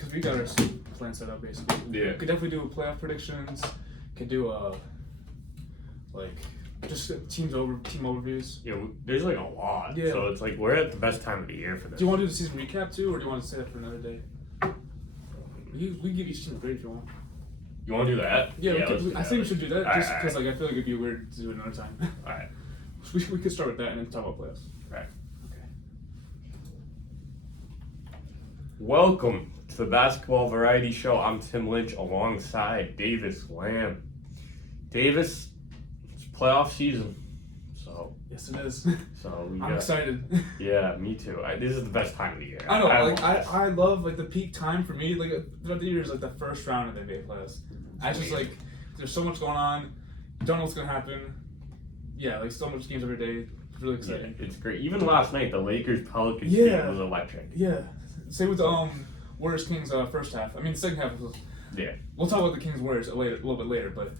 because we got our plan set up basically. Yeah. Could definitely do playoff predictions. Could do just team overviews. Yeah, there's like a lot. Yeah. So it's like we're at the best time of the year for this. Do you want to do the season recap too, or do you want to say that for another day? We can give each team a grade if you want. You want to do that? Yeah, let's do I that. think we should do that All just right, because I feel like it'd be weird to do it another time. All right. we could start with that and then talk about playoffs. Right. Okay. Welcome to the Basketball Variety Show. I'm Tim Lynch alongside Davis Lamb. Davis, it's playoff season, so Yes, it is. I'm excited. Yeah, me too. This is the best time of the year. I know, I love the peak time for me. Throughout the year is the first round of the NBA playoffs. I just there's so much going on. Don't know what's gonna happen. Yeah, so much games every day. It's really exciting. Yeah, it's great. Even last night, the Lakers Pelicans Yeah. game was electric. Yeah. Same with Warriors Kings first half. I mean, second half was. Yeah. We'll talk about the Kings Warriors a little bit later, but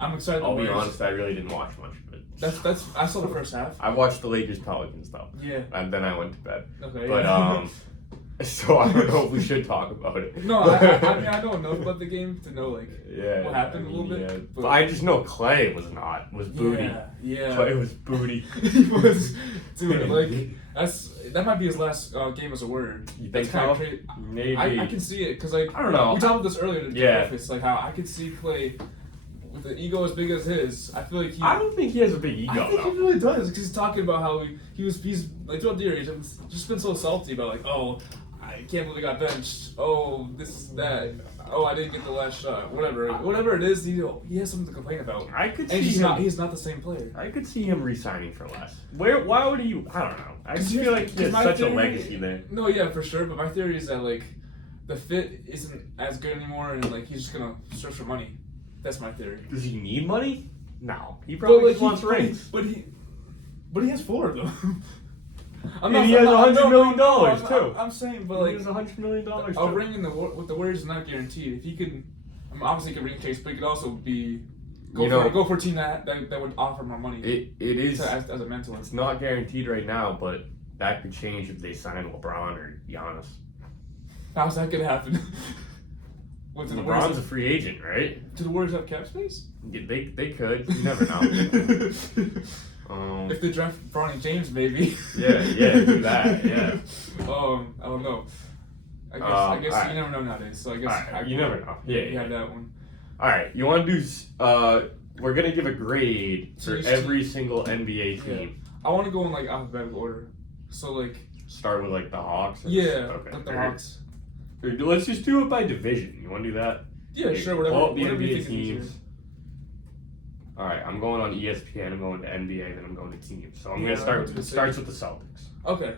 I'm excited. I'll be honest, I really didn't watch much of it. That's I saw the first half. I watched the Lakers Pelicans though. Yeah. And then I went to bed. Okay. But so I don't know if we should talk about it. No, I mean I know enough about the game to know what happened a little bit. Yeah. But I just know Clay was booty. Yeah. Clay was booty. He was, dude. That might be his last game as a Warrior. You That's think kind so? of crazy. Maybe. I can see it because I don't know. We talked about this earlier. Yeah. It's like how I could see Clay with an ego as big as his. I feel like I don't think he has a big ego. I think though. he really does because he's talking about how he's like throughout the year he's just been so salty about I can't believe I got benched. Oh, this that. Oh, I didn't get the last shot. Whatever it is, he has something to complain about. I could And see he's not the same player. I could see him resigning for less. Why would he? I don't know. I just feel like he has such a legacy there. No, yeah, for sure. But my theory is that the fit isn't as good anymore, and he's just gonna search for money. That's my theory. Does he need money? No, he probably just wants rings. But he has 4 though. And he has $100 million too. I'm saying, but he has $100 million a too. ring with the Warriors is not guaranteed. If he could, obviously he could ring chase, but he could also be go for a team that would offer more money. It is as a mentor. It's not guaranteed right now, but that could change if they sign LeBron or Giannis. How's that gonna happen? LeBron's a free agent, right? Do the Warriors have cap space? Yeah, they could. You never know. If they draft Bronny James, maybe. Yeah, do that. Yeah. I don't know. I guess right. you never know nowadays. So I guess You never know. Yeah, you have that one. All right, you want to do? We're gonna give a grade for every single NBA team. Yeah. I want to go in alphabetical order. So start with the Hawks. Okay. The Hawks. Let's just do it by division. You want to do that? Yeah, sure. Whatever you think is easier. All right, I'm going on ESPN. I'm going to NBA, then I'm going to teams. So I'm gonna start with starts with the Celtics. Okay.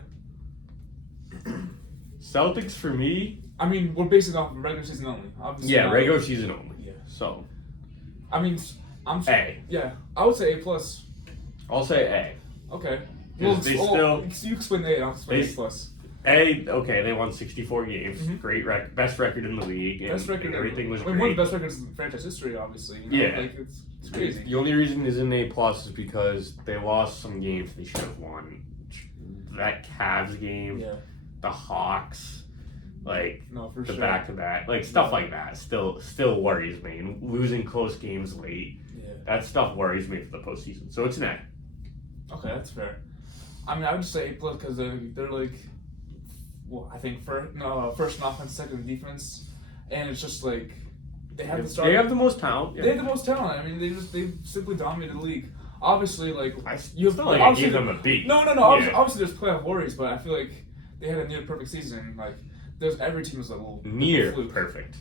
Celtics for me. I mean, we're basing off of regular season only. Obviously regular season only. Yeah. So. I mean, I'm A. Yeah, I would say A+. I'll say A. Okay. Well, you explain A, and I'll explain A+. Okay, they won 64 games. Mm-hmm. Great best record in the league. Best record. Everything was great. One of the best records in franchise history, obviously. Yeah. It's crazy. The only reason is in A+ is because they lost some games they should have won. That Cavs game, the Hawks, no, for the sure. back-to-back, stuff like that still worries me. And losing close games late, that stuff worries me for the postseason. So it's an A. Okay, that's fair. I mean, I would just say A+ because they're I think first in offense, second in defense, and it's just they have the start. They have the most talent. Yeah. They have the most talent. I mean, they simply dominated the league. Obviously, you feel like I gave them a B. No. Obviously, there's playoff worries, but I feel like they had a near perfect season. Every team was a little near fluke. perfect.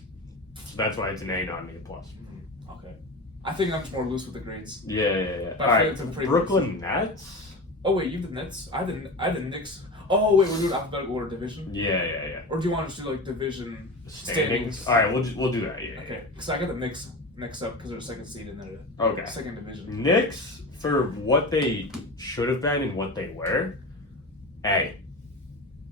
So that's why it's an A, not an A+. Mm-hmm. Okay. I think I'm just more loose with the grades. Yeah. But All right, Brooklyn Nets. Oh wait, you did Nets. I did Knicks. Oh wait, we're doing alphabetical order division. Yeah. Or do you want to just do division standings? All right, we'll do that. Yeah. Okay, because I got the Knicks next up because they're second seed in their second division. Knicks for what they should have been and what they were, A.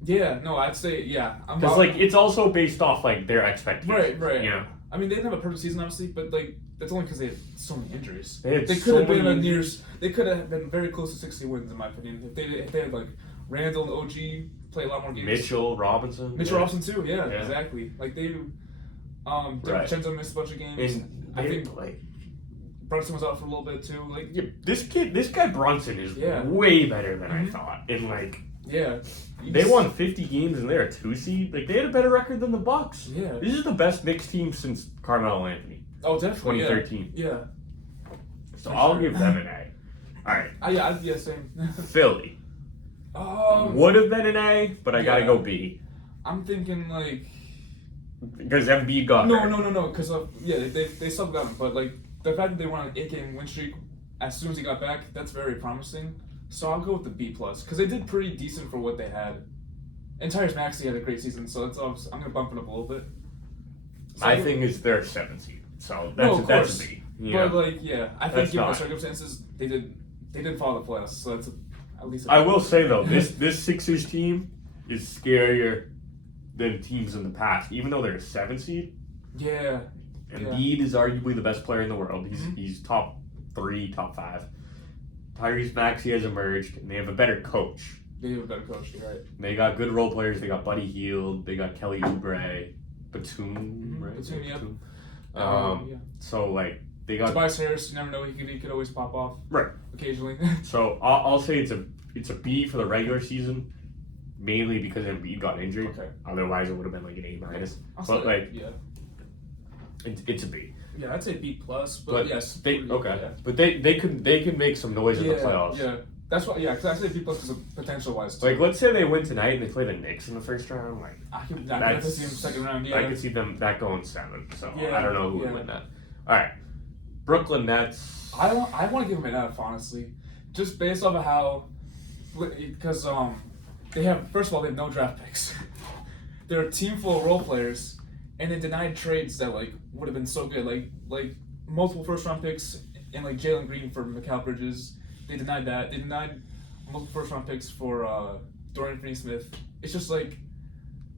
Yeah, no, I'd say because it's also based off their expectations. Right. You know. I mean, they didn't have a perfect season, obviously, but that's only because they had so many injuries. They could have been They could have been very close to 60 wins, in my opinion, if they had Randall and OG play a lot more games. Mitchell Robinson. Robinson too. Yeah, Yeah. exactly. Like they, Right. DiVincenzo missed a bunch of games. And I they, think like, Brunson was out for a little bit too. Like yeah, this guy Brunson is Yeah. way better than I Mhm. thought. And like, yeah, they won 50 games and they're a 2 seed. Like, they had a better record than the Bucks. Yeah. This is the best Knicks team since Carmelo Anthony, Oh, definitely. 2013. Yeah. So For I'll sure. give them an A. All right, Yeah, same. Philly Um, would have been an A, but I gotta yeah. go B I'm thinking like because Embiid got hurt. no, because they subbed them, but like the fact that they went on an 8-game win streak as soon as he got back, that's very promising. So I'll go with the B plus because they did pretty decent for what they had. And Tyrese Maxey had a great season, so that's obviously, I'm gonna bump it up a little bit. So My I'll go- thing is they're 7 seed, so No, of that's course. a B. You But know? like, yeah, I think That's given the fine. circumstances, they didn't follow the playoffs, so that's at least. I will say though, this Sixers team is scarier than teams in the past. Even though they're a 7 seed, Yeah. Embiid is arguably the best player in the world. Mhm. He's top 3, top 5. Tyrese Maxey has emerged, and they have a better coach. They have a better coach, you're right. They got good role players. They got Buddy Hield. They got Kelly Oubre, Batum, right? Batum, yep. Um, So like they got Tobias Harris, you never know, he could always pop off. Right. Occasionally. So I'll say it's a B for the regular season, mainly because Embiid got injured. Okay. Otherwise, it would have been like an A minus. I'll But say- like yeah. it's a B. Yeah, I'd say B plus, but, But yes. they okay. Yeah. But they could make some noise in the playoffs. Yeah. That's why, yeah, because I say B plus because of potential wise. Like let's say they win tonight and they play the Knicks in the first round. Like I could see him second round, yeah. I could see them that going 7. So Yeah, I don't know who would yeah. win that. All right, Brooklyn Nets. I want to give them an F, honestly, just based off of how, because they have, first of all, they have no draft picks. They're a team full of role players, and they denied trades that like would have been so good, like multiple first round picks and like Jalen Green for Mikal Bridges. They denied that. They denied multiple first round picks for Dorian Finney-Smith. It's just like,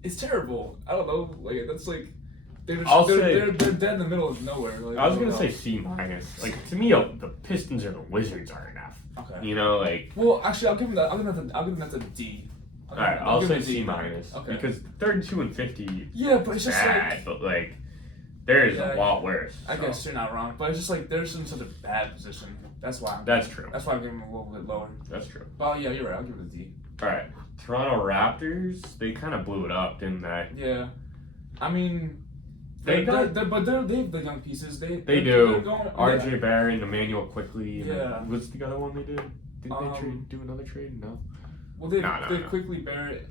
it's terrible. I don't know. Like that's like. They're dead in the middle of nowhere. Like, I was don't gonna know. say C minus. Like to me, the Pistons or the Wizards are enough. Okay. You know, like Well, actually, I'll give them that. I'll give them that to D. all right, I'll give say them a D. C minus. Okay. Because 32 and 50. Yeah, but it's just bad, like, but like there is Yeah, a lot worse. I so. guess you're not wrong, but it's just like they're in such a bad position. That's why. That's true. That's why I'm giving them a little bit lower. That's true. Well, yeah, you're right. I'll give it a D. All right, Toronto Raptors. They kind of blew it up, didn't they? Yeah, I mean, They got- they have the young pieces. They They they're do. going, R.J. Barrett, Emmanuel Quickly. And Yeah. What's the other one they did? Didn't they Um, do another trade? No. Well, they No, they no. quickly Barrett.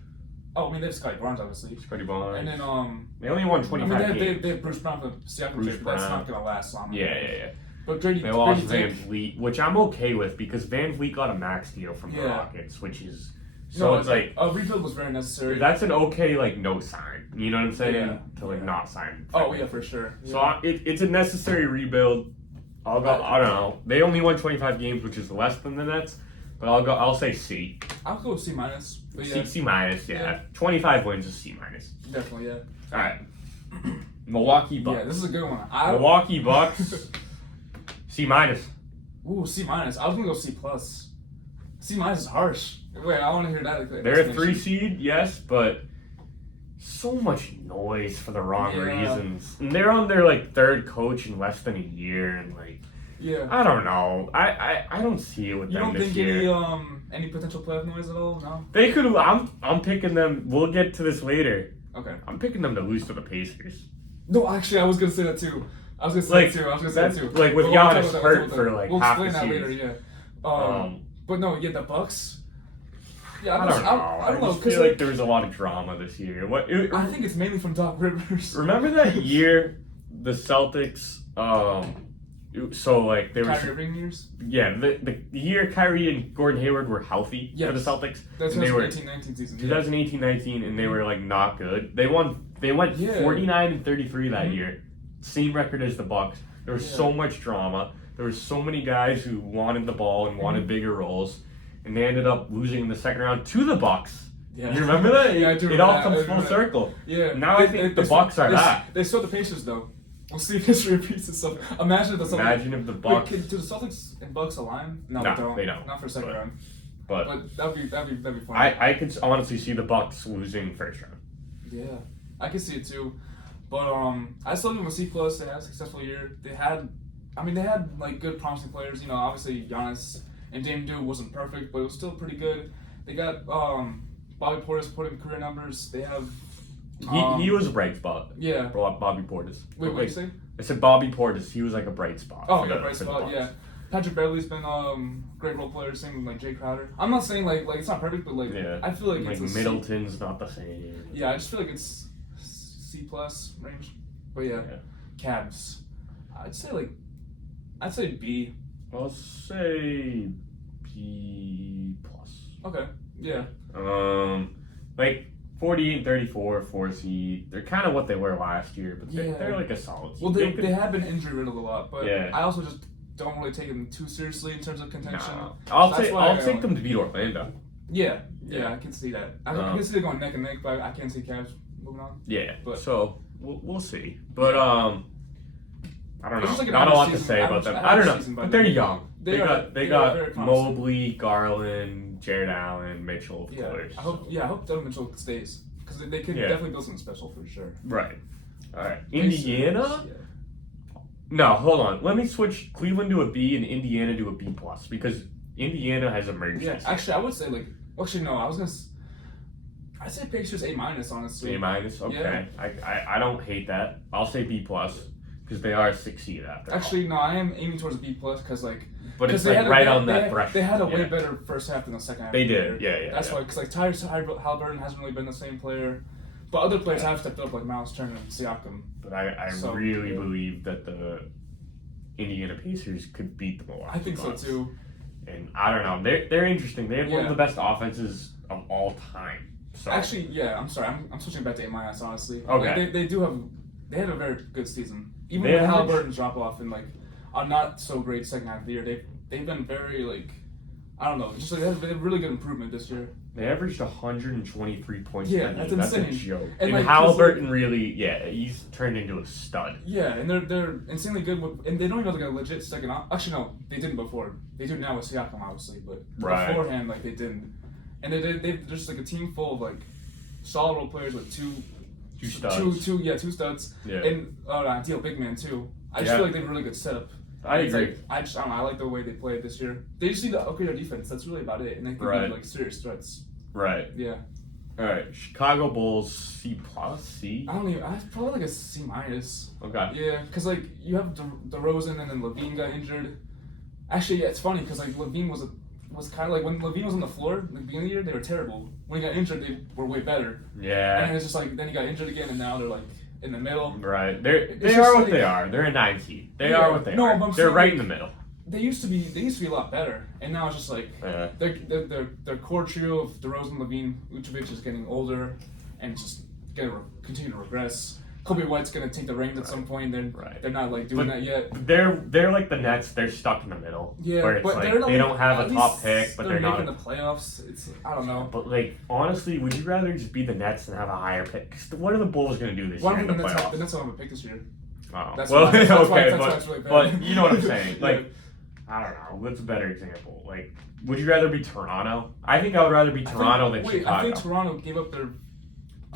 Oh, I mean, they have Scotty Barnes, obviously. Scotty Barnes. And then They only won I 25 mean, games. they have Bruce Brown for the Siakam Bruce trade, but that's Brown. not gonna last long. Yeah. But Grady, They lost Grady Van Dick, Vliet, which I'm okay with because Van Vliet got a max deal from the Yeah. Rockets, which is so it's like a rebuild was very necessary. that's an okay like no sign. You know what I'm saying? Yeah. To like Yeah. not sign. Oh yeah, for sure. So it's a necessary rebuild. I'll go. I don't know. They only won 25 games, which is less than the Nets. But I'll go. I'll say C. I'll go with C minus. But yeah, C minus. Yeah. Yeah. 25 wins is C minus. definitely yeah. All right. Milwaukee Bucks. Yeah, this is a good one. Milwaukee Bucks. C minus. Ooh, C minus. I was gonna go C plus. C minus is harsh. Wait, I want to hear that. They're a 3 seed, yes, but so much noise for the wrong Yeah. reasons. And they're on their like 3rd coach in less than a year, and like Yeah. I don't know. I don't see it with You them don't this think year. any potential playoff noise at all? No. They could. I'm picking them. We'll get to this later. Okay. I'm picking them to lose to the Pacers. No, actually, I was gonna say that too. I was gonna say Like, that too. that's- like, with But we'll talk Giannis about that, hurt we'll talk for, about like, that. We'll half explain the that later. series. Yeah. But no, yeah, the Bucks. Yeah, I don't know. I don't know just because feel like there was a lot of drama this year. I think it's mainly from Doc Rivers. Remember that year the Celtics? So like they were. Kyrie Irving years. Yeah, the year Kyrie and Gordon Hayward were healthy for the Yes. Celtics. That's and they were 2018-19 season. 2018-19, and they were like not good. They went Yeah. 49 and 33 that Mhm. year. Same record as the Bucks. There was so much drama. There was so many guys who wanted the ball and wanted bigger roles, and they ended up losing in the second round to the Bucks. Yeah. You remember that? Yeah, I do It remember all that. I comes full remember that. circle. Yeah. Now I think the Bucks are that. They swept the Pacers though. We'll see if history repeats itself. Imagine if the Celtics. Imagine if the Wait, Bucks. do the Celtics and Bucks align? No, No, they don't. they don't. Not for a second But- round. But that'd be fun. I could honestly see the Bucks losing first round. Yeah, I can see it too. But I still give them a C plus. They had a successful year. They had like good promising players. You know, obviously Giannis and Dame Doe wasn't perfect, but it was still pretty good. They got Bobby Portis put in career numbers. They have He was a bright spot. yeah. Bobby Portis. Wait, what did you say? I said Bobby Portis. He was like a bright spot. Oh, for yeah, the- bright for the spot. Bucks. Yeah. Patrick Beverly's been great role player, same with like Jay Crowder. I'm not saying like it's not perfect, but like Yeah. I feel like Like it's a Middleton's not the same. Yeah, I just feel like it's C plus range. But yeah, Cavs. I'd say B. I'll say B plus. Okay. Yeah. Like 48-34, 4 seed. They're kind of what they were last year, but Yeah. they're like a solid seed. Well, They they have been injury riddled a lot, but Yeah. I also just don't really take them too seriously in terms of contention. Nah. That's why I'll take them to beat Orlando. Yeah, Yeah. I can see that. I Um, can see it going neck and neck, but I can't see Cavs moving on. Yeah. But- So we'll see. But I don't It's just know. like an Not a lot to average say about season- them. I don't know. average season by But they're them. young. They They are got very promising. Mobley, Garland, Jared Allen, Mitchell, of Yeah, course. I hope Donovan Mitchell stays because they can Yeah. definitely build something special for sure. Right. All right. Indiana. Yeah. No, hold on. Let me switch Cleveland to a B and Indiana to a B plus because Indiana has emerged. Yeah, this year. actually, I would say no. I was gonna. I'd say Pacers A minus honestly. A minus. Okay. I don't hate that. I'll say B plus because they are a 6 seed after. all. Actually, no, I am aiming towards a B plus because like. But it's they like had a- right they- on they that had- threshold. They had a way Yeah. better first half than the second half. They of the did. year. Yeah. That's why, because like Tyrese Halliburton hasn't really been the same player, but other players have stepped up like Miles Turner and Siakam. But I So, really yeah. believe that the Indiana Pacers could beat the Milwaukee I think so Bucks. too. And I don't know. They're interesting. They have one of Yeah. the best offenses of all time. So Actually, yeah, I'm sorry. I'm switching back to A minus honestly. Okay. Like, they had a very good season. Even They with average- Halliburton's drop off and like a not so great second half of the year, they've been very like. I don't know. Just like they have a really good improvement this year. they averaged 123 points Yeah, per game. that's That's a insane. joke. And, And, like, 'cause, Halliburton really, he's turned into a stud. Yeah, and they're insanely good with, and they don't even have like a legit second op. Actually, no, they didn't before. They do now with Siakam, obviously, but Right. beforehand, like they didn't. And they're just like a team full of like solid role players with two studs. two studs, Yeah. and ideal big man too. I just Yeah. feel like they have a really good setup. I It's agree. like, I don't know. I like the way they played this year. They just need to upgrade their defense. That's really about it, and they can Right. be like serious threats. Right. Yeah, All right. Chicago Bulls C plus C. I don't even. I probably like a C minus. Okay. Yeah, because like you have DeRozan and then Levine got injured. Actually, yeah, it's funny because like Levine was kind of like when Levine was on the floor at the beginning of the year, they were terrible. When he got injured, they were way better. And Yeah. it's just like then he got injured again, and now they're like in the middle. Right. They It's are just what like- they are. They're a 9 seed. They Yeah. are what they No, are. but I'm They're saying, right like- in the middle. They used to be a lot better, and now it's just like Yeah. their core trio of DeRozan, Levine, Vucevic is getting older, and it's just gonna continue to regress. Kobe White's gonna take the reins at some point. Right. They're not like doing But- that yet. They're like the Nets. They're stuck in the middle. Yeah, where it's but like they're not, they don't have at a top least pick, but they're not. making the playoffs. It's I don't know. But like honestly, would you rather just be the Nets and have a higher pick? 'Cause what are the Bulls going to do this Why year in don't the the playoffs? Nets don't have a pick this year? Oh. That's well, why- that's why- okay, that's why it's really bad. but you know what I'm saying. Yeah. Like, I don't know. What's a better example? Like, would you rather be Toronto? I think I would rather be Toronto than Chicago. I think Toronto gave up their.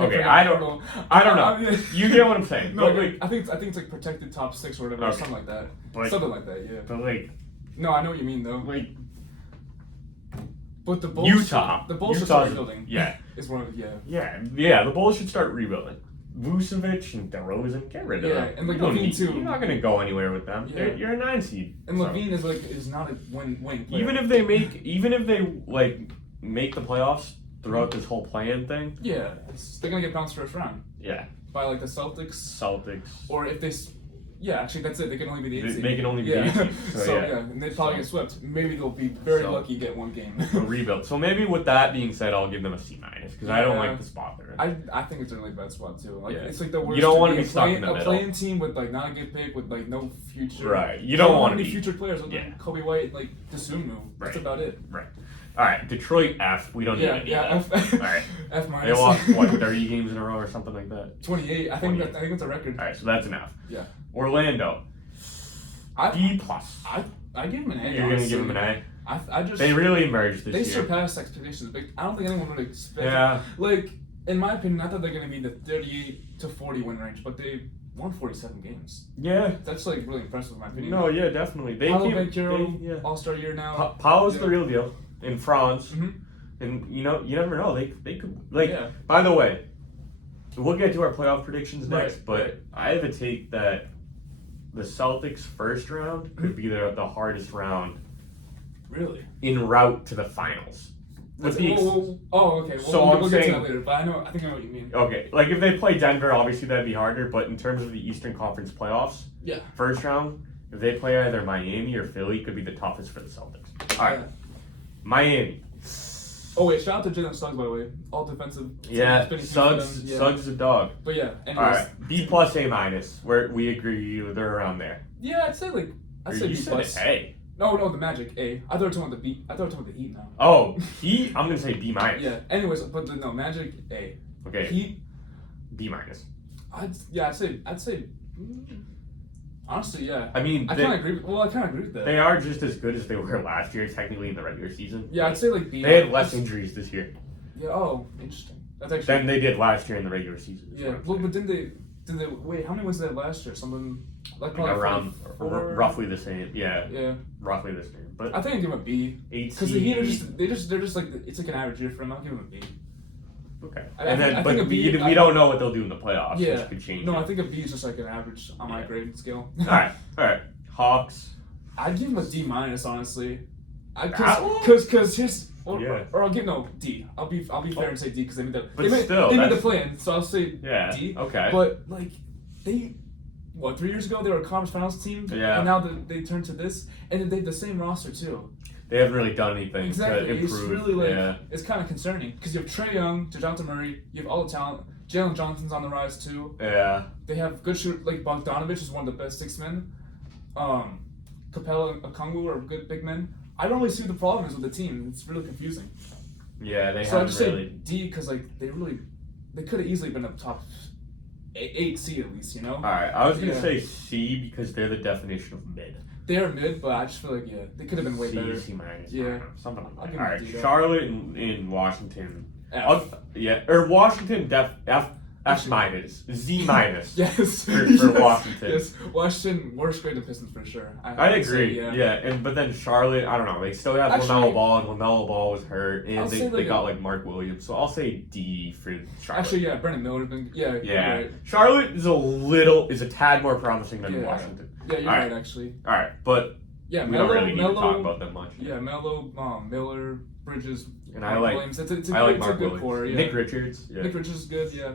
Okay, I don't know. You get what I'm saying. No, but like, I think it's like protected top 6 or whatever, or Okay. something like that. But- Something like that, yeah. but like, No, I know what you mean though. like But the Bulls, Utah. the Bulls should start Utah's- rebuilding. yeah. Is one of yeah. The Bulls should start rebuilding. Vucevic and DeRozan, get rid of Yeah, them. and, like, You don't Levine, need- too. You're not going to go anywhere with them. Yeah. You're a 9 seed. And So- Levine is not a win player. Even if they make the playoffs throughout this whole play-in thing, yeah, they're gonna get bounced first round yeah, by like the Celtics, Celtics. or if they. Yeah, actually, that's it. They can only be the 8 They- seed. they can only be yeah. the 8 seed, so, So yeah. yeah, and they probably get swept. Maybe they'll be very So- lucky to get one game. A rebuild. So maybe with that being said, I'll give them a C minus because I don't Yeah. like the spot they're in. I think it's a really bad spot too. Like Yeah. it's like the worst. You don't wanna a be stuck in the a middle. playing team with like not a good pick with like no future. Right. You don't want wanna any be- future players other yeah. than Kobe White, like Desumu. That's Right. about it. Right. All right. Detroit F. We don't Yeah, need yeah. any. F, All right. F They minus. lost what 30 games in a row or something like that. 28. I think 28. that's a record. All right. So that's enough. Yeah. Orlando. I B plus. I give him an A. You're gonna honestly. give them an A. I just They really emerged this they year. surpassed expectations. But I don't think anyone would expect. Yeah. Like in my opinion, I thought they're gonna be in the 38 to 40 win range, but they won 47 games. Yeah. That's like really impressive in my opinion. No, yeah, definitely. They Paulo keep Banchero, yeah. All-Star year now. Paolo's Yeah. the real deal in France. Mm-hmm. And you never know. They could like. Yeah. By the way, we'll get to our playoff predictions next, Right, but right. I have a take that the Celtics' first round could be the hardest round Really? en route to the finals. With the ex- okay. So we'll I'm get saying- to that later, but I think I know what you mean. Okay, like if they play Denver, obviously that'd be harder. But in terms of the Eastern Conference playoffs, Yeah. first round, if they play either Miami or Philly, could be the toughest for the Celtics. All right, Yeah. Miami. Oh wait, shout out to Jalen Suggs by the way. All defensive. Yeah, spinning team for Suggs. them, yeah. Suggs is a dog. But yeah. All Anyways. right, B plus A minus. Where we agree, they're around there. Yeah, I'd say Or B you said plus. A. No, the Magic A. I thought it was with the B. I thought it was with the Heat now. Oh, Heat. I'm gonna say B minus. Yeah. Anyways, but no Magic A. Okay. Heat. B minus. I'd say. Honestly, yeah. I mean, I kind of agree. Well, I kind of agree with that. they are just as good as they were last year, technically in the regular season. Yeah, I'd say like B. They had less injuries this year Yeah. Oh, interesting. That's actually. than they did last year in the regular season. is Yeah. what I'm Well, saying. but didn't they? Wait, how many was that last year? Something like probably around 4? roughly the same. Yeah, Yeah. roughly the same. But I think I'd give him a B. 8 Because the Heat are they're just like it's like an average year for them. I'll give them a B. okay. I And think- then, I but think a B- we don't know what they'll do in the playoffs, Yeah. which could change. No, it. I think a B is just like an average on my Yeah. grade scale. all right. Hawks. I'd give him a D minus honestly. That one? Because here's Yeah. or I'll give no D. I'll be fair and say D because they made the But they made, still, they made the that's- play-in, so I'll say Yeah. D. Okay. But like they. 3 years ago they were a conference finals team, Yeah. and now they turned to this, and then they have the same roster too. They haven't really done anything Exactly, to it's improve. really like yeah. it's kind of concerning because you have Trae Young, DeJounte Murray, you have all the talent. Jalen Johnson's on the rise too. Yeah. They have good shoot like Bogdanovich is one of the best 6 men. Capella and Okongwu are good big men. I don't really see what the problem is with the team. It's really confusing. Yeah. They So I haven't just really. say D because like they could have easily been a top 8 seed at least. You know. All right. I was gonna Yeah. say C because they're the definition of mid. They are mid, but I just feel like they could have been way C, better. C minus. Yeah. I don't know, something like I'll that. give All them a right. D, though. Charlotte in Washington. F. Or Washington F minus, Z minus. Yes. For Yes. Washington. Yes. Washington worse grade than Pistons for sure. I would say, agree. Yeah. But then Charlotte, I don't know. They still have Actually- LaMelo Ball, and LaMelo Ball was hurt, and I'll they say like got a- like Mark Williams. So I'll say D for Charlotte. Actually, yeah, Brandon Miller has been. Yeah. yeah. You're right. Charlotte is a tad more promising than Yeah. Washington. Yeah, you're All right. right. Actually. All right, but Yeah, we Melo, don't really need to talk Melo, about them much. Yeah, Melo, Miller, Bridges, And I like Williams. It's a I like good, Mark it's a good Williams. core. Yeah. Nick Richards. Yeah. Nick Richards is good. Yeah.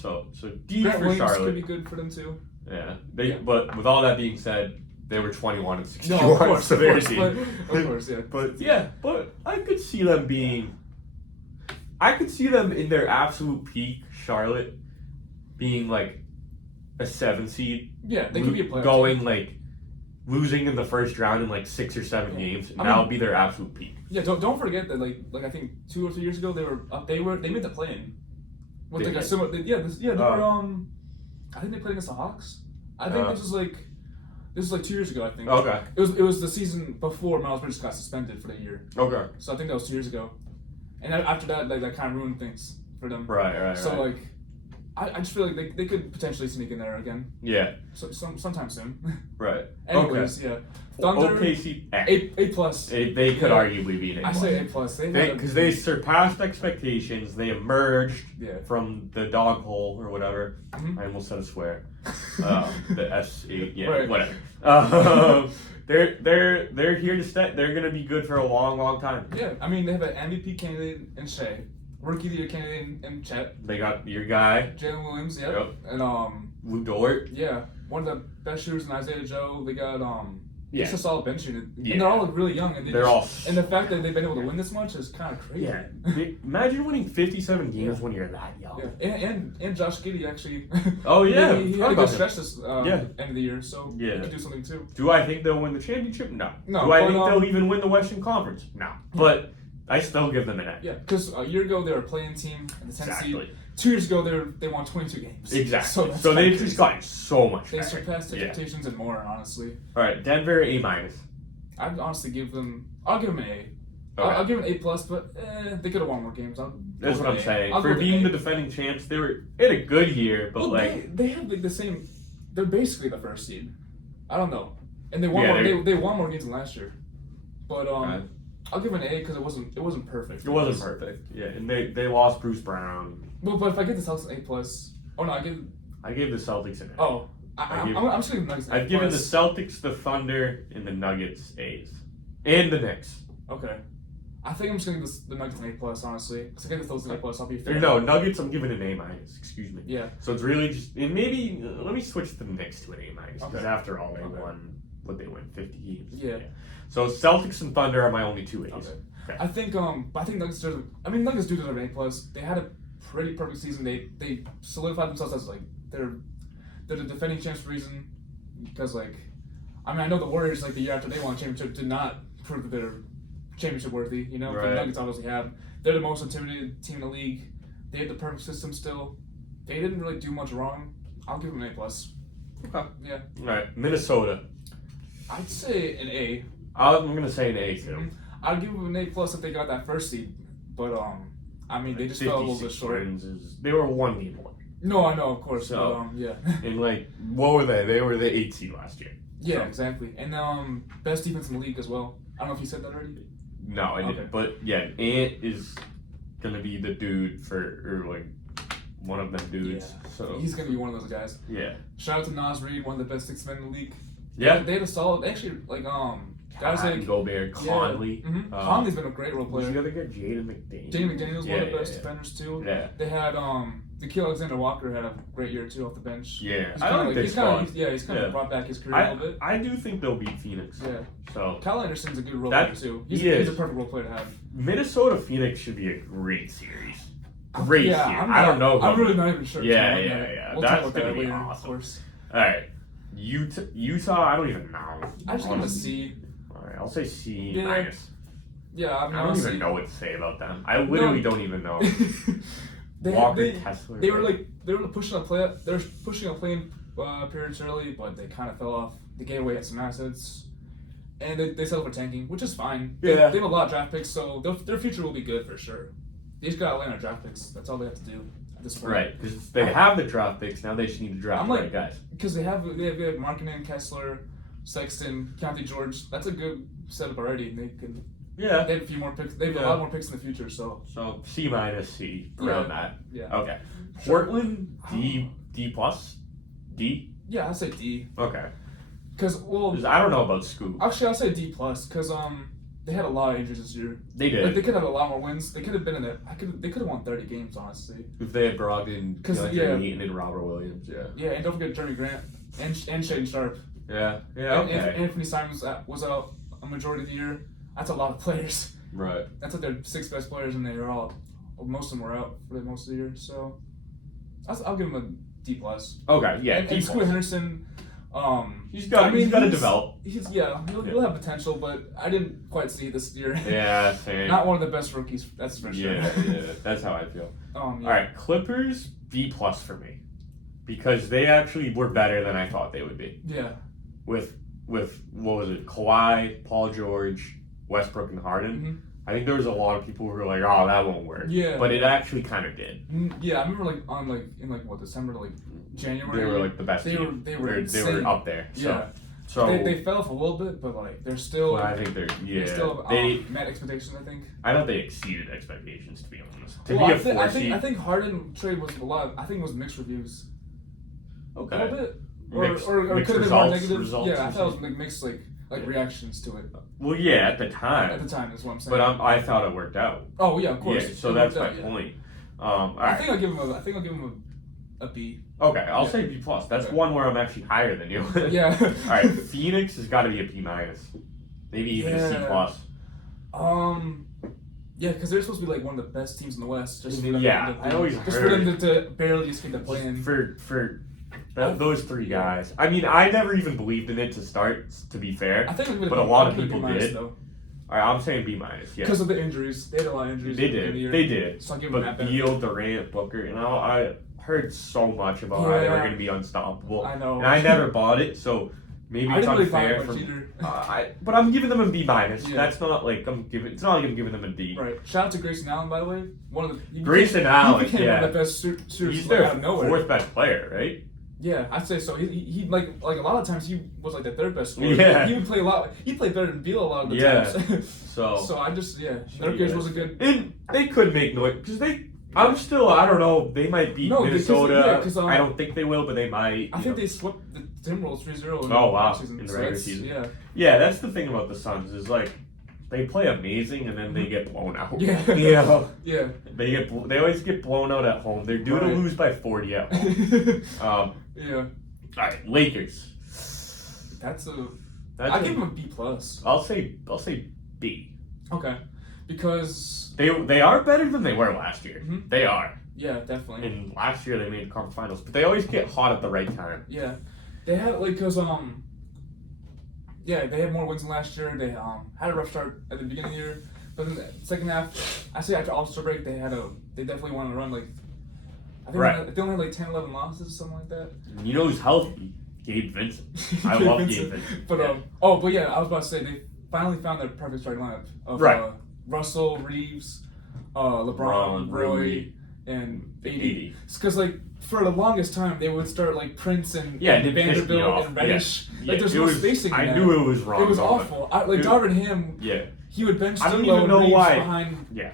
So D Grant for Williams Charlotte. could be good for them too. Yeah. Yeah. But with all that being said, they were 21 and 61. No, of course, so of they're course, a but, team. of course, yeah. But yeah, but I could see them being. I could see them in their absolute peak, Charlotte, being like a 7 seed, Yeah, they could be a player. going like losing in the first round in like 6 or 7 Yeah. games, and I that mean- would be their absolute peak. Yeah, don't forget that like I think 2 or 3 years ago they made the play-in with They like a did? similar they were Oh. I think they played against the Hawks. I think this was like 2 years ago. I think Okay. it was the season before Miles Bridges got suspended for the year. Okay. So I think that was 2 years ago, and then after that like that kind of ruined things for them. Right. So like I just feel like they could potentially sneak in there again Yeah. sometime soon. Right. Anyways, yeah, Thunder OKC. A plus. They could Yeah. arguably be an A+. I say A plus. Because they surpassed expectations. They emerged Yeah. from the dog hole or whatever. Mhm. I almost said a swear. The S8. Yeah, Right. whatever. They're here to stay. They're gonna be good for a long, long time. Yeah, I mean they have an MVP candidate in Shea, rookie of the year candidate in Chet, They got your guy, Jalen Williams, yeah, Yep. and Lou Dort. yeah, one of the best shooters in Isaiah Joe. They got Yeah. just a solid bench unit, Yeah. and they're all really young, and They're all. and the fact that they've been able to win this much is kind of crazy. Yeah. Imagine winning 57 games when you're that young. Yeah, and Josh Giddey actually. Oh, yeah. he Forgot had a about good him. stretch this Yeah. end of the year, so Yeah. he could do something too. Do I think they'll win the championship? No. No, Do I but, think they'll even win the Western Conference? No. But I still give them an A. Yeah, because a year ago they were a playing team in the 10th Exactly. seed. 2 years ago they won 22 games. Exactly. that's So kinda they've crazy. just gotten so much They better. surpassed Yeah. expectations and more, honestly. All right, Denver A minus. I'd honestly give them. I'll give them an A. Okay. I'll give them an A+, but they could have won more games. That's what I'm saying. I'll For go being with the defending champs, they had a good year, but well, like they have like the same. They're basically the first seed. I don't know, and they won Yeah, more. They won more games than last year, but Okay. I'll give it an A because it wasn't perfect. it wasn't perfect. Yeah, and they lost Bruce Brown. Well, but if I get the Celtics an A+, oh no, I gave the Celtics an A. oh, I'm just gonna give the Nuggets an A+. I've given the Celtics, the Thunder, and the Nuggets A's, and the Knicks. Okay. I think I'm just gonna give the Nuggets an A+, honestly. Because I get the Celtics an A+, I'll be fair. No, Nuggets. I'm giving an A-. Excuse me. Yeah. So it's really just, and maybe let me switch the Knicks to an A-, because Okay. after all, they Okay. won. What they win, 50 games. Yeah. So Celtics and Thunder are my only two A's. Okay. Okay. I think Nuggets deserve. I mean, Nuggets do deserve an A+. They had a pretty perfect season. They solidified themselves as like they're the defending champs for a reason. Because like, I mean, I know the Warriors like the year after they won a championship did not prove that they're championship worthy. You know, Right. the Nuggets obviously have. They're the most intimidated team in the league. They have the perfect system still. They didn't really do much wrong. I'll give them an A+. Okay. Yeah. All right, Minnesota. I'd say an A. I'm gonna say an A too. Mhm. I'd give them an A+ if they got that first seed. But I mean, they just fell a little bit 56 short. wins they were 1 game away. No, I know, of course. So- but, yeah. And like, what were they? They were the 8th seed last year. Yeah, So- exactly. And best defense in the league as well. I don't know if you said that already. No, I didn't. Okay. But yeah, Ant is gonna be the dude or like one of them dudes. Yeah. So He's gonna be one of those guys. yeah, Shout out to Nas Reed, one of the best 6 men in the league. yeah. They had a solid. Actually, like guys Conley, like Gobert, Conley. Conley's been a great role Who's player. the other guy? Jaden McDaniels. Jaden McDaniels, one of the Yeah, best yeah. defenders too. Yeah. They had Nikhil Alexander Walker had a great year too off the bench. Yeah, He's I kinda like their he's squad. he's kind Yeah. of brought back his career a little bit. I do think they'll beat Phoenix. Yeah. So Kyle Anderson's a good role That- player too. he He's is. a perfect role player to have. Minnesota Phoenix should be a great series. Great Yeah, series. I'm I don't know. I'm really not even sure. Yeah, We'll yeah, talk yeah. about That's that gonna be later, awesome. of course. All right, Utah. I don't even know. I just give him a C. All right, I'll say C Yeah. minus. Yeah, I mean, I don't honestly, even know what to say about them. I literally No. don't even know. they, Walker, they, Kessler. they were pushing a play-in appearance early, but they kind of fell off. They gave away some assets, and they settled for tanking, which is fine. Yeah. They have a lot of draft picks, so their future will be good for sure. They just gotta land on draft picks. That's all they have to do at this point. Right, because they have the draft picks now. They just need to draft I'm the like- right guys. Because they have Markkanen, Kessler, Sexton, Keontae George. That's a good setup already. They Yeah. have a few more picks. They have a Yeah. lot more picks in the future. So So C minus, C around that. yeah, Okay. Portland D plus D. yeah, I'd say D. Okay. Because 'Cause I don't know about Scoop. actually, I'll say D plus. Because they had a lot of injuries this year. They Like, they did. could have a lot more wins. They could have been in it. They could have won 30 games, honestly. If they had Brogdon, 'Cause, DeAndre yeah. Ayton, and Robert Williams. Yeah. Yeah, and don't forget Jeremy Grant and Shaden Sharp. Yeah. Yeah. And Okay. Anthony Simons was out a majority of the year. That's a lot of players. Right. That's like their 6 best players, and they were most of them were out for most of the year. So I'll give him a D plus. Okay. Yeah. and D Scoot plus. Henderson, He's got to develop. He'll have potential, but I didn't quite see it this year. Yeah. Same. Not one of the best rookies, that's for sure. Yeah. Yeah. That's how I feel. Yeah. All right, Clippers B plus for me, because they actually were better than I thought they would be. Yeah. With what was it? Kawhi, Paul George, Westbrook, and Harden. Mhm. I think there was a lot of people who were like, "Oh, that won't work." Yeah. But it actually kind of did. Yeah, I remember in December to January. They were like the best. They team. were they were they insane. were up there. So, Yeah. So They fell off a little bit, but like they're still. but I think they're They still They met expectations, I think. I thought they exceeded expectations, to be honest. To Well, be I a think, 4 I think seed. I think Harden trade was a lot. I think it was mixed reviews. A Okay. little bit. Mixed- Or mixed could have been more results- negative. results Yeah, I and thought it was stuff. like mixed reactions to it Well, yeah, at the time. at the time. Is what I'm saying. But I thought it worked out. oh yeah, of course. Yeah, so It that's worked my out, yeah. point. All I right. think I'll give him a B. Okay, I'll Yeah. say B plus. That's Okay. one where I'm actually higher than you. Yeah. All right, Phoenix has got to be a P minus, maybe even a C Yeah. plus. Yeah, because they're supposed to be like one of the best teams in the West. Just for them Yeah, to, I always just for them heard. to barely escape the play-in. For those 3 guys. I mean, I never even believed in it to start. To be fair, I think it but a lot of people did. though, all right, I'm saying B minus. Yeah, because of the injuries. They had a lot of injuries. they at the end of the did. year. They did. So I'll give them that But benefit. Beal, Durant, Booker, I heard so much about how they were Yeah. going to be unstoppable. I know. And I never bought it, so maybe I it's didn't really buy unfair it much from. either. But I'm giving them a B minus. Yeah. That's not like it's not like I'm giving them a D. Right. Shout out to Grayson Allen, by the way. Grayson Allen, he became yeah. one of the best shooters He's like, their out of nowhere. fourth best player, right? Yeah, I'd say so. He like a lot of times he was like the third best scorer. Yeah. He would play a lot. He played better than Beal a lot of the Yeah. times. So So I just Nurkic was a good. And they could make noise because I don't know. They might beat No, because- Minnesota. yeah, 'cause, I don't think they will, but they might. I think they swept the Timberwolves 3-0 in Oh, wow. the season. In the So regular that's- season. Yeah. Yeah, that's the thing about the Suns is like they play amazing and then they get blown out. Yeah. Yeah. Yeah. They always get blown out at home. They're due to Right. lose by 40 at home. Yeah. All right, Lakers. That's a. That's I give them a B plus. I'll say B. Okay. Because They are better than they were last year. Mhm. They are. yeah, definitely. And last year they made the conference finals, but they always get hot at the right time. Yeah, they had yeah, they had more wins than last year. They had a rough start at the beginning of the year, but in the second half, I say after All-Star break, they definitely wanted to run like. I think Right. they only had like 10, 11 losses, something like that. You know who's healthy? Gabe Vincent. I love Gabe Vincent. But Yeah. but yeah, I was about to say they finally found their perfect starting lineup of Right. Russell, Reeves, LeBron, Ron, Roy, Rui, and Beatty. Beatty. Because like for the longest time they would start like Prince and Yeah, it pissed me off. Vanderbilt and Reddish. Yeah. Like there's It no was- spacing. In I that. knew it was wrong. It was going. awful. Like It- Darvin Ham, Yeah. he would bench I don't D'Lo even and know Reeves why. behind Yeah.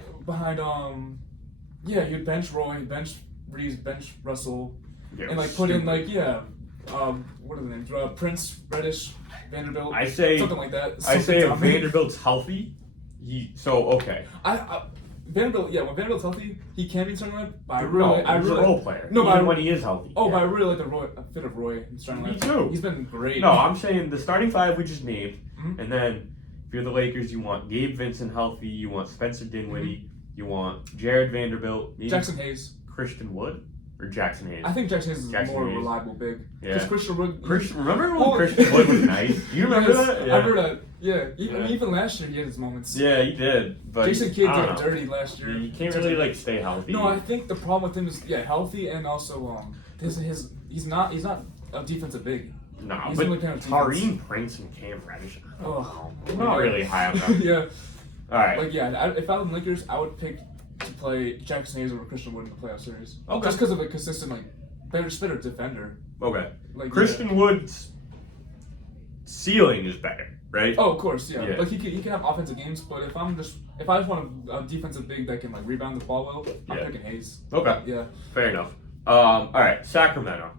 yeah, he'd bench Roy, bench Reeves, bench Russell, Yeah, and like put in stupid. like what are the names? Prince, Reddish, Vanderbilt. I say something like that. I say Something if dumb. Vanderbilt's healthy, okay. Vanderbilt, yeah, when Vanderbilt's healthy, he can be starting lineup. But No, he's a role player. No, but even I- when he is healthy. Oh, yeah. but I really like a fit of Roy in starting Me lineup. too. He's been great. No, I'm saying the starting five we just named, Mhm. and then if you're the Lakers, you want Gabe Vincent healthy, you want Spencer Dinwiddie, you want Jared Vanderbilt, maybe Jackson Hayes. Christian Wood or Jackson Hayes. I think Jackson Hayes is Jackson more Hayes. reliable big. Yeah. Because Christian Wood. Remember when Well- Christian Wood was nice? You remember Yes, that? I remember that. Yeah. I Yeah. mean, even last year he had his moments. Yeah, he did. But Jason Kidd I did don't know. dirty last year. You can't really like stay healthy. No, I think the problem with him is healthy and also he's not a defensive big. No, he's but only playing with Tareem Prince and Cam Reddish. Oh, I'm not really high on them. yeah. All right. Like if I was the Lakers, I would pick to play Jackson Hayes over Christian Wood in the playoff series. Okay. Just because of a consistent better defender. Okay. Like Christian Wood's ceiling is better, right? Oh, of course, yeah. Yeah. Like he can have offensive games, but if I just want a defensive big that can like rebound the ball well, I'm Yeah. picking Hayes. Okay. Yeah. Fair enough. All right, Sacramento.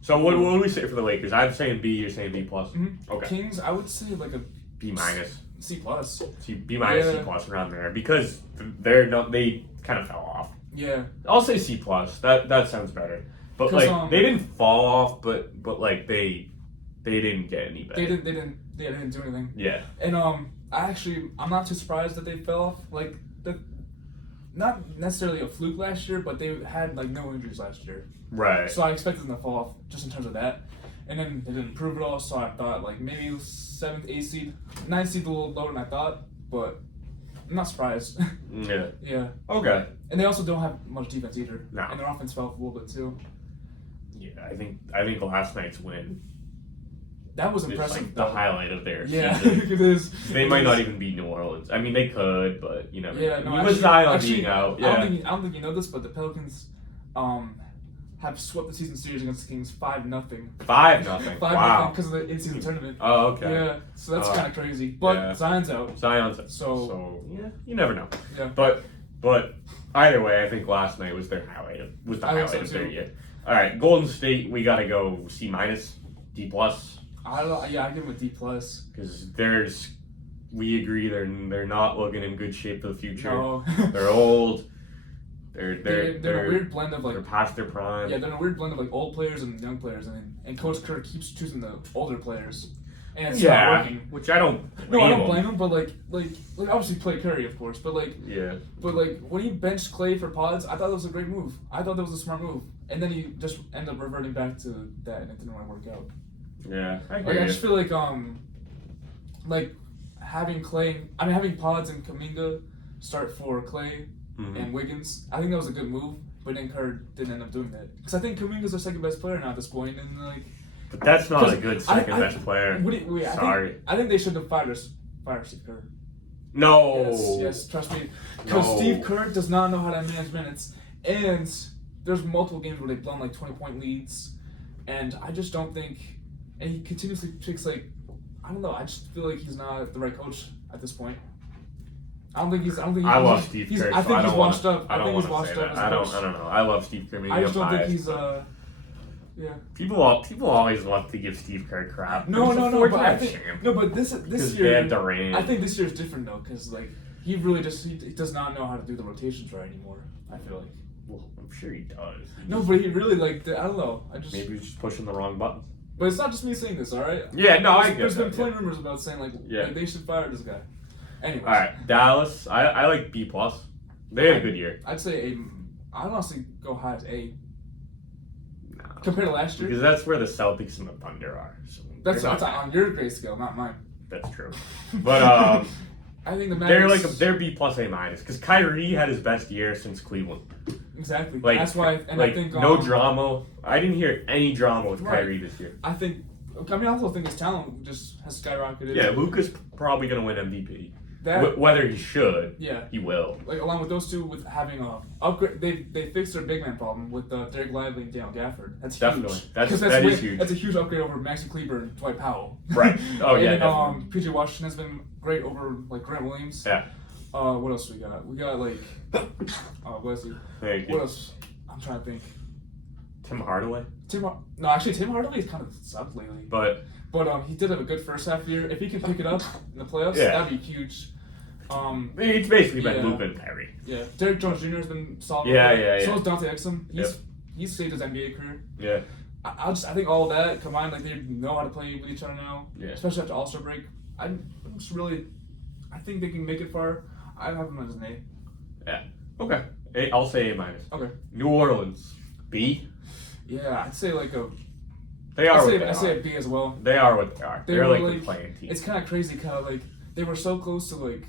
So what do we say for the Lakers? I'm saying B. You're saying B plus. Mm-hmm. Okay. Kings, I would say like a B minus. C plus. B minus, Yeah. C plus around there because they kind of fell off. Yeah. I'll say C plus. That sounds better. But 'Cause, like they didn't fall off, but like they didn't get any better. They didn't do anything. Yeah. And I'm not too surprised that they fell off. Like not necessarily a fluke last year, but they had like no injuries last year. Right. So I expected them to fall off just in terms of that. And then they didn't prove it all, so I thought like maybe 7th, 8th seed, 9th seed a little lower than I thought, but I'm not surprised. Yeah. Yeah. Okay. And they also don't have much defense either. No. And their offense fell off a little bit too. Yeah, I think last night's win That was is impressive. like the though. highlight of their Yeah, season. it is. They might not even beat New Orleans. I mean, they could, but you never. Yeah, know. no. With Zion being out, yeah. I don't think you know this, but the Pelicans, have swept the season series against the Kings 5-0. 5-0. Wow. because of the in-season tournament. Oh, okay. Yeah, so that's Oh. kind of crazy. But Yeah. Zion's out. Zion's out. So- yeah, you never know. Yeah. But either way, I think last night was their highlight. Of their too. year. All right, Golden State, we gotta go C minus, D plus, I give him a D plus. because we agree they're not looking in good shape for the future. No. They're old. They're They're a weird blend of like they're past their prime. they're in a weird blend of like old players and young players, and Coach Kerr keeps choosing the older players, and it's not working. Which I don't. No, I don't him. blame him, but like obviously play Curry, of course, but like Yeah. when he benched Clay for Pods, I thought that was a great move. I thought that was a smart move, and then he just ended up reverting back to that, and it didn't really work out. Yeah. I Like agree. I just feel like having having Pods and Kuminga start for Clay Mhm. and Wiggins. I think that was a good move, but then Kerr didn't end up doing that because I think Kuminga's their second best player now at this point, and like But that's not a 'Cause good second best player. Wait, Sorry. I think they should have fired Steve Kerr. No. Yes, trust me. Because No. Steve Kerr does not know how to manage minutes. And there's multiple games where they've blown like 20-point leads. And I just don't think. And he continuously picks like. I don't know. I just feel like he's not the right coach at this point. I don't think he's. I love Steve Kerr. I think he's washed up. I don't think he's want washed to say up. that. As a coach. I don't know. I love Steve Kerr. Maybe I just I'm don't think biased, he's. but Yeah. People always love to give Steve Kerr crap. No. He's a But I four-time think champ. no. But this Because year. they had Durant. I think this year is different though, because like he really just he does not know how to do the rotations right anymore. I feel like. Well, I'm sure he does. No, but he really like I don't know. I just. Maybe he's just pushing the wrong buttons. But it's not just me saying this, all right? Yeah, no, I get There's been that. plenty of rumors about saying like they should fire this guy. Anyways, All right, Dallas. I like B plus. They had a good year. I'd say I'd honestly go high as A. Compared to last year. Because that's where the Celtics and the Thunder are. So That's they're not- on your grade scale, not mine. That's true. But I think the they're Mavericks. they're B plus A minus because Kyrie had his best year since Cleveland. Exactly. Like That's why, and like I think no drama. I didn't hear any drama with Right. Kyrie this year. I also think his talent just has skyrocketed. Yeah, Luka's probably gonna win MVP. That Whether he should, yeah. he will. Like along with those two, with having upgrade, they fixed their big man problem with Derek Lively and Daniel Gafford. That's Definitely. huge. That 'Cause is huge. That's a huge upgrade over Maxi Kleber and Dwight Powell. Right. Oh yeah. And Definitely. PJ Washington has been great over like Grant Williams. Yeah. What else we got? We got like Wesley. Thank What you. else? I'm trying to think. Tim Hardaway. Tim Hardaway is kind of sucked lately. But But he did have a good first half year. If he can pick it up in the playoffs, Yeah. that'd be huge. it's basically been yeah. Luka and Kyrie. Yeah, Derek Jones Jr. has been solid. Yeah. So is Dante Exum. Yep. He's saved his NBA career. Yeah. I think all of that combined, like they know how to play with each other now. Yeah. Especially after All-Star break. I think they can make it far. I have them as an A. Yeah. Okay. I'll say A minus. Okay. New Orleans. B. Yeah, I'd say like a. They are what they I'd say are. a B as well. They are what they are. They They're were like like- the playing team. It's kind of crazy, kind of like they were so close to like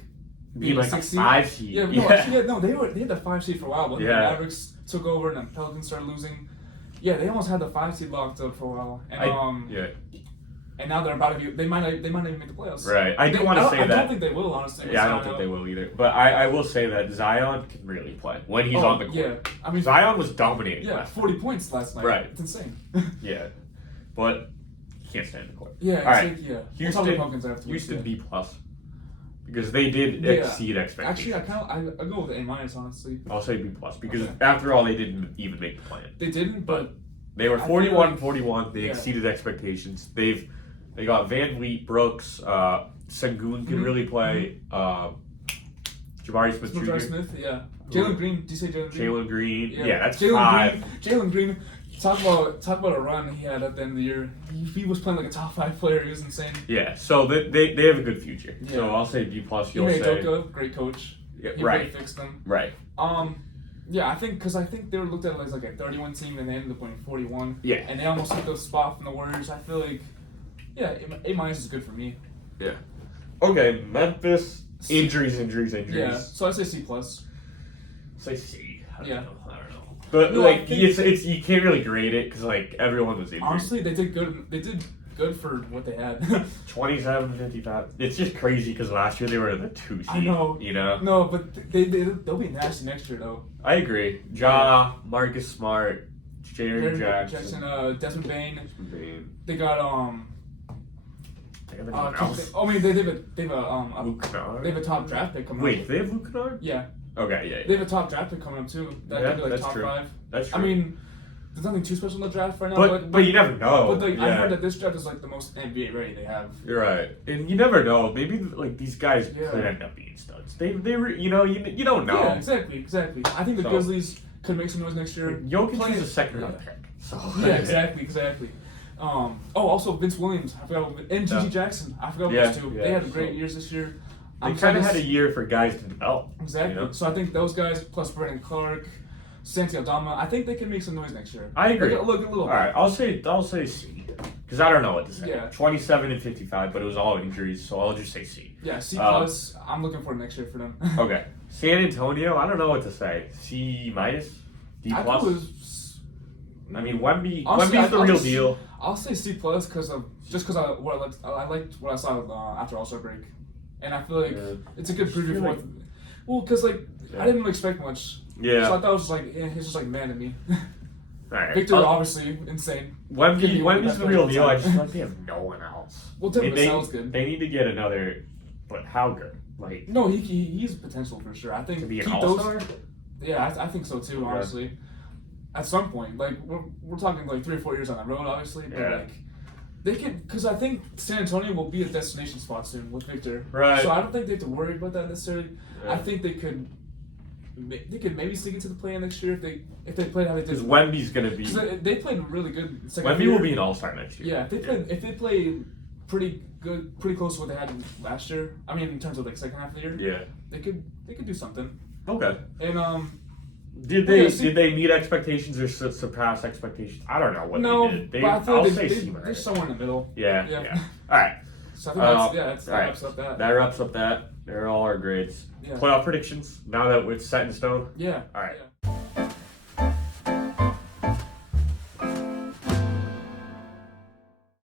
Being like a 6 seed. 5 seed. Yeah, no, actually, they had the 5 seed for a while, but Yeah. the Mavericks took over and then Pelicans started losing. Yeah, they almost had the 5 seed locked up for a while, and Yeah. and now they're about to be. They might not even make the playoffs. Right. I do want to say I that. don't think they will, honestly. Yeah, I don't think they will either. But I will say that Zion can really play when he's on the court. Yeah, I mean, Zion was dominating. yeah, last 40 points last night. Right. It's insane. night. Yeah. But he can't stand the court. Yeah, All right. it's like, yeah. Houston, we'll talk about Pelicans afterwards. Houston yeah. B plus. Because they did Yeah. exceed expectations. Actually, I go with A minus, honestly. I'll say B plus because Okay. after all, they didn't even make the plan. They didn't, but They were I feel 41-41. They yeah. exceeded expectations. They got Van Vliet, Brooks, Sengun can Mhm. really play. Jabari Smith Smith, Jr. Smith, yeah. Jalen Green. Do you say Jalen Green? Jalen Green. Yeah, that's Jalen 5. Green. Jalen Green. Talk about a run he had at the end of the year. He was playing like a top 5 player. He was insane. Yeah, so they have a good future. So Yeah. I'll say B plus. He You'll made say Doka, great coach. Yeah, He right, really fixed them. right. Yeah, I think they were looked at as like a 31 team and they ended up winning 41. Yeah. And they almost took the spot from the Warriors. I feel like, yeah, A minus is good for me. Yeah. Okay, Memphis. Injuries. Yeah. So I say C plus. Say C. I don't Yeah. know. But No, I like, think- it's you can't really grade it because like everyone was injured. Honestly, they did good. They did good for what they had. 27-55. It's just crazy because last year they were the 2 seed. I know. You know. No, but they'll be nasty next year though. I agree. Ja, Marcus Smart, Jared Jackson. Desmond Bain. Bain. They got They have anyone else? they have Luke Kennard? they have a top draft pick coming Wait, up. they have Luke Kennard? Yeah, Okay, yeah. they have a top draft pick coming up too. That Yeah, could be like that's top true. 5. That's I true. mean, there's nothing too special in the draft right now. but you never know. But yeah. I heard that this draft is like the most NBA ready they have. You're right, and you never know. Maybe like these guys Yeah. could end up being studs. You don't know. Yeah, exactly. I think the So- Grizzlies could make some noise next year. Jokic Playing- is a second round yeah. pick. So Yeah, exactly. Also Vince Williams, I forgot, and Gigi Yeah. Jackson, I forgot Yeah, those two. yeah, They had great so- years this year. They kind of had a year for guys to develop. Exactly. You know? So I think those guys plus Brandon Clark, Santi Aldama, I think they can make some noise next year. I agree. Look a little. All right, I'll say C because I don't know what to say. Yeah. 27-55, but it was all injuries, so I'll just say C. Yeah, C plus. I'm looking for next year for them. Okay, San Antonio. I don't know what to say. C minus, D I plus. thought it was. I mean, Wemby's Honestly, the real deal. I'll say C plus because I liked what I saw after All Star break, and I feel like it's a good preview for what. Well, because I didn't really expect much. Yeah. So I thought it was just like he's just like man to me. Alright. Victor obviously insane. Wemby's the real deal. I just like they have no one else. Well, Tim Vassell's good. They need to get another, but how good? Like no, he's potential for sure. I think to be an keep all-star. Yeah, I think so too. Honestly, at some point, like we're talking like 3 or 4 years on the road, obviously, but like they can because I think San Antonio will be a destination spot soon with Victor. Right. So I don't think they have to worry about that necessarily. Yeah. I think they could maybe sneak into the play-in next year if they played how they did. Because Wemby's gonna be. They played really good. Wemby will be an all-star next year. Yeah, if they play pretty good, pretty close to what they had last year. I mean, in terms of like second half of the year. Yeah. They could do something. Okay. And did they meet expectations or surpass expectations? I don't know what they did. But I feel like they're somewhere in the middle. Yeah. All right. So I think that wraps up that. That wraps up that. They're all our grades. Yeah. Playoff predictions. Now that it's set in stone. Yeah. All right. Yeah.